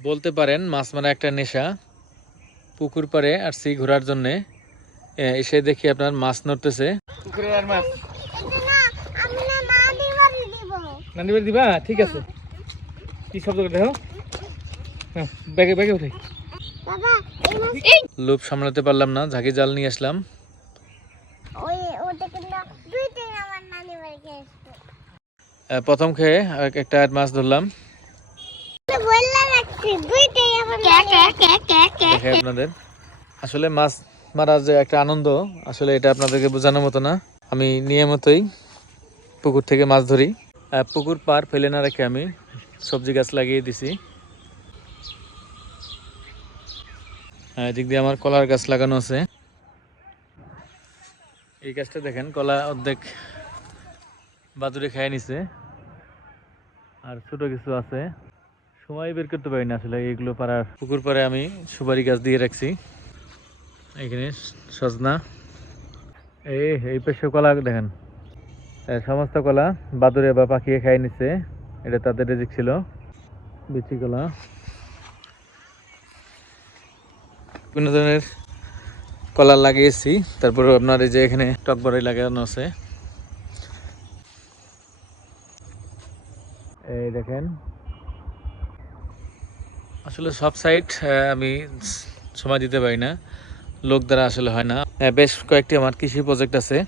বলতে পারেন মাছ মারা একটা নেশা। পুকুর পাড়ে আসছি ঘোরার জন্যে, এসে দেখি আপনার মাছ নড়তেছে। পুকুরে আর মাছ নানি বাড়ি দিবা? ঠিক আছে। কি শব্দ করে দেখো, ব্যাগে ব্যাগে উঠে। লোভ সামলাতে পারলাম না, ঝাঁকি জাল নিয়ে আসলাম। প্রথম খেয়ে একটা মাছ ধরলাম। দেখে আপনাদের আসলে মাছ মারার যে একটা আনন্দ, আসলে এটা আপনাদেরকে বোঝানোর মতো না। আমি নিয়মিতই পুকুর থেকে মাছ ধরি। পুকুর পার ফেলে না রেখে আমি সবজি গাছ লাগিয়ে দিছি। এদিক দিয়ে আমার কলার গাছ লাগানো আছে। এই গাছটা দেখেন, কলা অর্ধেক বাদুড়ে খেয়ে নিছে, আর ছোট কিছু আছে। সময় বের করতে পারি না আসলে এগুলো পাড়ার। পুকুর পাড়ে আমি সুপারি গাছ দিয়ে রাখছি। এখানে সজনা, এই পেশে কলা দেখেন, সমস্ত কলা বাদুড়ে বা পাখিয়ে খাই নিচ্ছে। এটা তাদের রিজিক ছিল। বিচি কলা, বিভিন্ন ধরনের কলা লাগিয়েছি। তারপরে আপনার এই যে এখানে টকবরাই লাগানো আছে। এই দেখেন, আসলে সব সাইড আমি সময় দিতে পারি না, লোক দ্বারা আসলে হয় না। বেশ কয়েকটি আমার কৃষি প্রজেক্ট আছে।